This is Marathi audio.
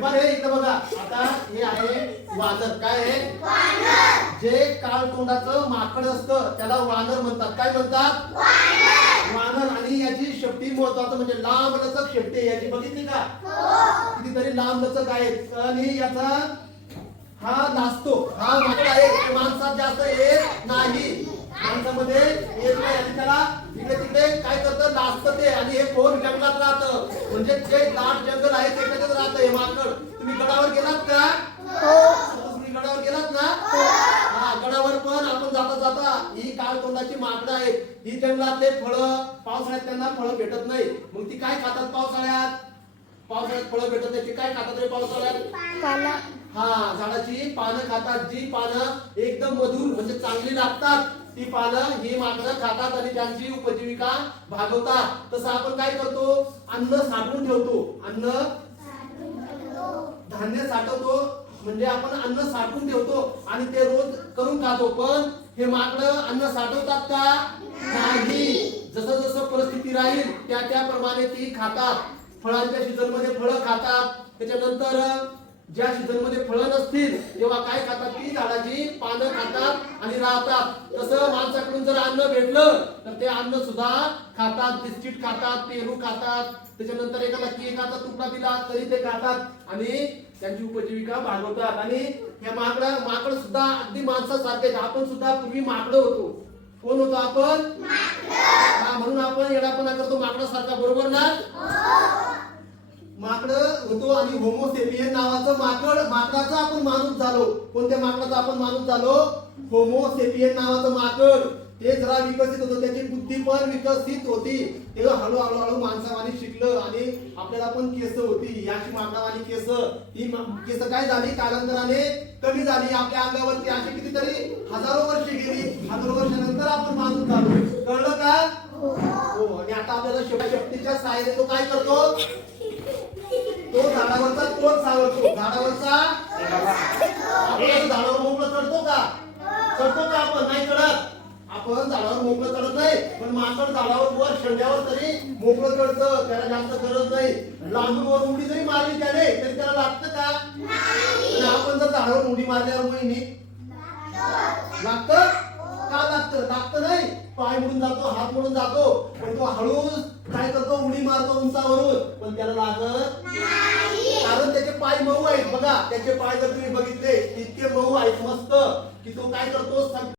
पण हे इकडे बघा, आता हे आहे वानर. काय आहे? वानर. जे काळ तोंडाचं माकड असतं त्याला वानर म्हणतात. काय म्हणतात? वानर. आणि याची शेपटी महत्वाचं म्हणजे लांब लचक शेपटी आहे याची. बघितली का? कितीतरी लांब लचक आहे. आणि याचा हा नाचतो. हा माकड आहे, माणसात जास्त येत नाही, माणसामध्ये येत नाही. आणि त्याला इकडे तिकडे काय करतं? नाचतं ते. आणि हे खोल जंगलात राहतं, म्हणजे जे दाट जंगल आहे त्याच्यातच राहतं हे माकड. तुम्ही गडावर गेलात का? तुम्ही गडावर गेलात ना? हा, गडावर पण आपण जाता जाता ही काळ तोंडाची माकडं आहेत. ही जंगलातले फळं, पावसाळ्यात त्यांना फळं भेटत नाही, मग ती काय खातात पावसाळ्यात? पावसाळ्यात फळं भेटत नाही, ती काय खातात रे पावसाळ्यात? हा, झाडाची पानं खातात. जी पानं एकदम मधुर म्हणजे चांगली लागतात ती पानं ही माकडं खातात आणि त्यांची उपजीविका भागवतात. तसं आपण काय करतो? अन्न साठवून ठेवतो. अन्न धान्य साठवतो म्हणजे आपण अन्न साठवून ठेवतो आणि ते रोज करून खातो. पण हे माकडं अन्न साठवतात का? नाही. जसं जसं परिस्थिती राहील त्या त्याप्रमाणे ती खातात. फळांच्या सीझन मध्ये फळं खातात, त्याच्यानंतर ज्या सीझन मध्ये फळं नसतील तेव्हा काय खातात? ती झाडाची पानं खातात आणि राहतात. तसं माणसाकडून जर अन्न भेटलं तर ते अन्न सुद्धा खातात. बिस्किट खातात, पेरू खातात, त्याच्यानंतर एखादा केकाचा तुकडा दिला तरी ते खातात आणि त्यांची उपजीविका भागवतात. आणि हे माकड सुद्धा अगदी माणसासारखे. आपण सुद्धा पूर्वी माकड होतो. कोण होतो आपण? हा, म्हणून आपण येडापणा करतो माकडासारखा, बरोबर ना? माकड होतो. आणि होमो सेपियन नावाचं माकडाचा आपण माणूस झालो. कोणत्या माकडाचा आपण माणूस झालो? होमो सेपियन नावाचं माकड. ते जरा विकसित होतं, त्याची बुद्धी पण विकसित होती. ते हळूहळू माणसावानी शिकलं आणि आपल्याला पण केस होती, याची माकडावानी केस. ही केस काय झाली? कालांतराने कमी झाली आपल्या अंगावरती. अशी कितीतरी हजारो वर्षे गेली. हजारो वर्षानंतर आपण माणूस झालो. कळलं का? हो. आणि आता आपल्याला शक्तीच्या सहाय्याने तो काय करतो? तो झाडावरचा तोच सावरतो. झाडावरचा आपण झाडावर मोकळं चढतो का? चढतो का आपण? नाही चढत. आपण झाडावर मोकळं चढत नाही. पण माकड झाडावर वर शेंड्यावर तरी मोकळं चढतं, त्याला जास्त गरज नाही. लांबून वर उडी जरी मारली त्याने तरी त्याला लागतं का? आणि आपण जर झाडावर उडी मारल्यावर वहिनी लागतं का? लागतं नाही. पाय मोडून जातो, हात मोडून जातो, पण तो हळूच काय करतो? उडी मारतो उंचावरून, पण त्याला लागत नाही. कारण त्याचे पाय मऊ आहेत. बघा, त्याचे पाय जर तुम्ही बघितले इतके मऊ आहेत, मस्त, की तो काय करतो?